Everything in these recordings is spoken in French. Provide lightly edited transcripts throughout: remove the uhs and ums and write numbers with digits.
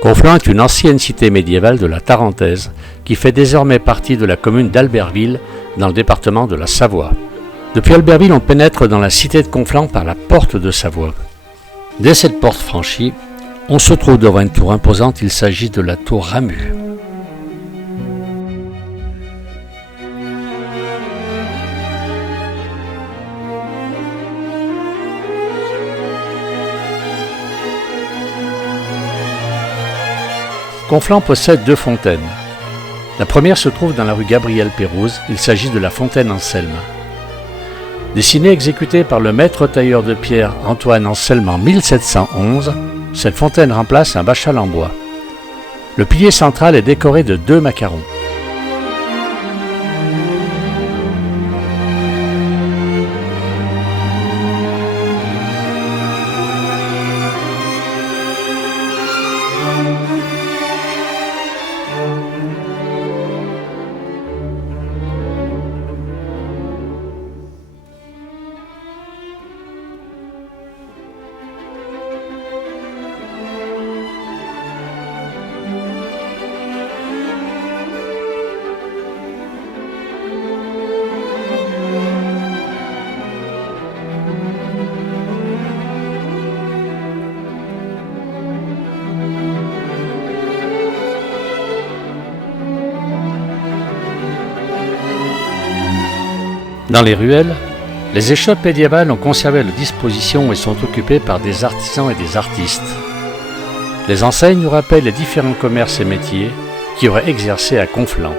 Conflans est une ancienne cité médiévale de la Tarentaise qui fait désormais partie de la commune d'Albertville dans le département de la Savoie. Depuis Albertville, on pénètre dans la cité de Conflans par la porte de Savoie. Dès cette porte franchie, on se trouve devant une tour imposante, il s'agit de la tour Ramu. Conflans possède deux fontaines. La première se trouve dans la rue Gabriel-Pérouse, il s'agit de la fontaine Anselme. Dessinée et exécutée par le maître tailleur de pierre Antoine Anselme en 1711, cette fontaine remplace un bachal en bois. Le pilier central est décoré de deux macarons. Dans les ruelles, les échoppes médiévales ont conservé leur disposition et sont occupées par des artisans et des artistes. Les enseignes nous rappellent les différents commerces et métiers qui auraient exercé à Conflans.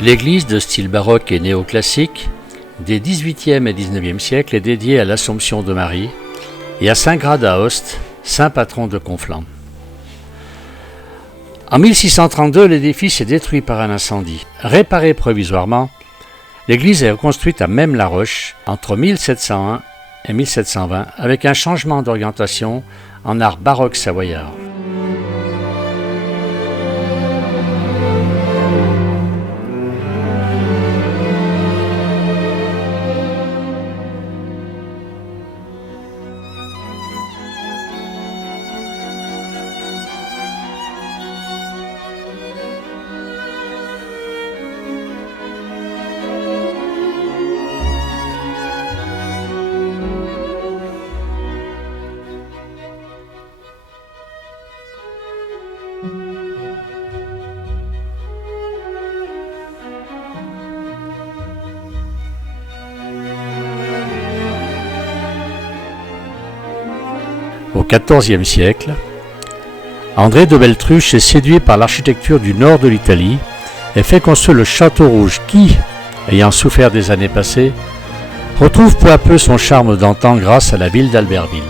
L'église de style baroque et néoclassique des XVIIIe et XIXe siècles est dédiée à l'Assomption de Marie et à Saint Grade à Aoste, saint patron de Conflans. En 1632, l'édifice est détruit par un incendie. Réparé provisoirement, l'église est reconstruite à Même-la-Roche entre 1701 et 1720 avec un changement d'orientation en art baroque savoyard. Au XIVe siècle, André de Beltruche est séduit par l'architecture du nord de l'Italie et fait construire le Château Rouge qui, ayant souffert des années passées, retrouve peu à peu son charme d'antan grâce à la ville d'Albertville.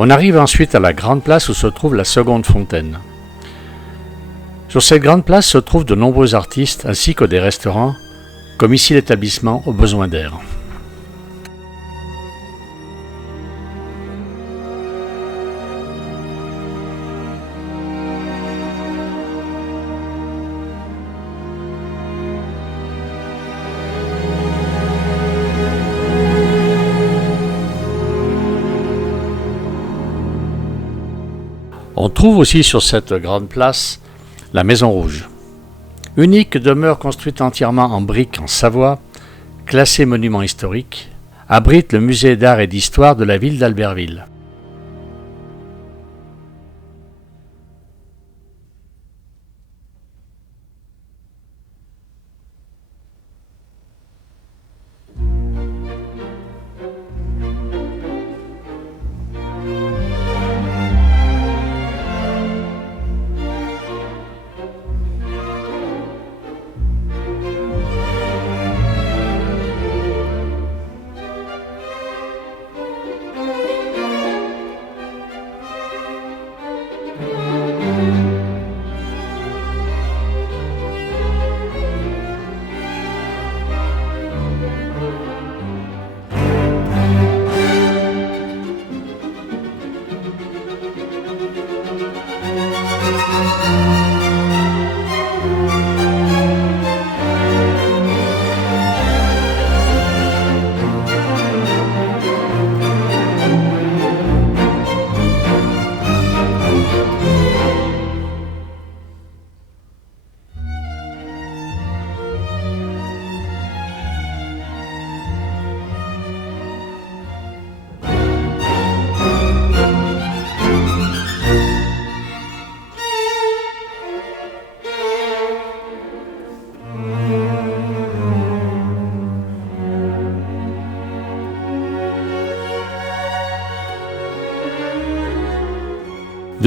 On arrive ensuite à la grande place où se trouve la seconde fontaine. Sur cette grande place se trouvent de nombreux artistes ainsi que des restaurants, comme ici l'établissement Au Besoin d'Air. On trouve aussi sur cette grande place la Maison Rouge. Unique demeure construite entièrement en briques en Savoie, classée monument historique, abrite le musée d'art et d'histoire de la ville d'Albertville.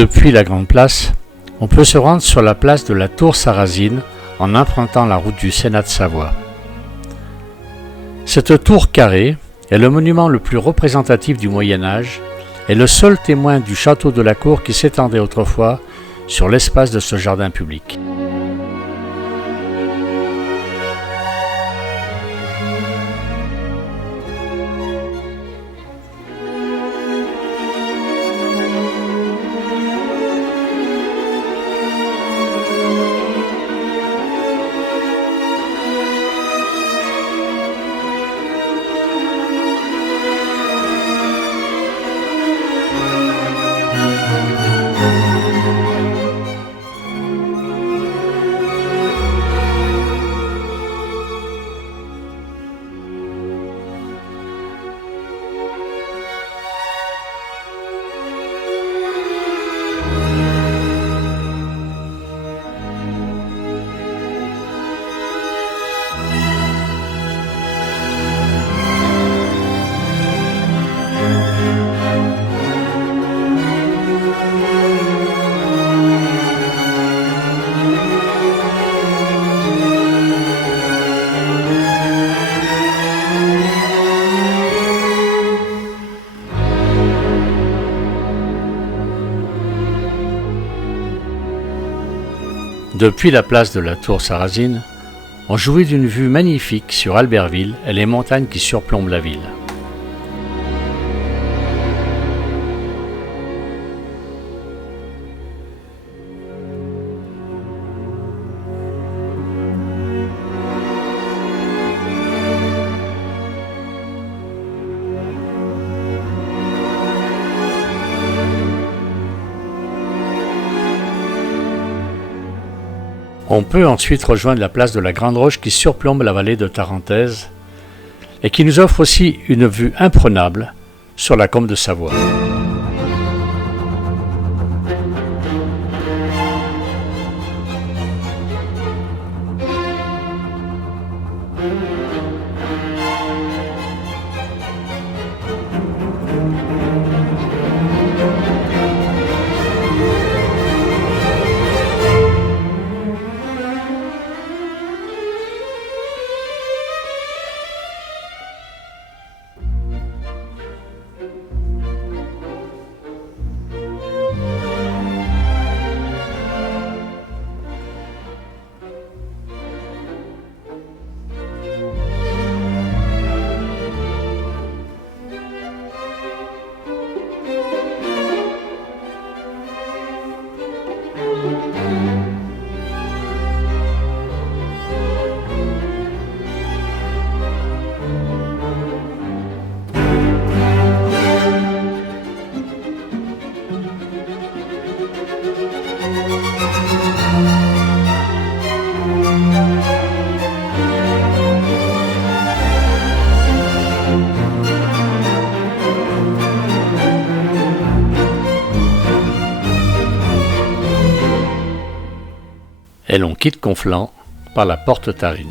Depuis la Grande Place, on peut se rendre sur la place de la Tour Sarrazine en empruntant la route du Sénat de Savoie. Cette tour carrée est le monument le plus représentatif du Moyen-Âge et le seul témoin du château de la Cour qui s'étendait autrefois sur l'espace de ce jardin public. Depuis la place de la Tour Sarrazine, on jouit d'une vue magnifique sur Albertville et les montagnes qui surplombent la ville. On peut ensuite rejoindre la place de la Grande Roche qui surplombe la vallée de Tarentaise et qui nous offre aussi une vue imprenable sur la Combe de Savoie. Et l'on quitte Conflans par la porte Tarine.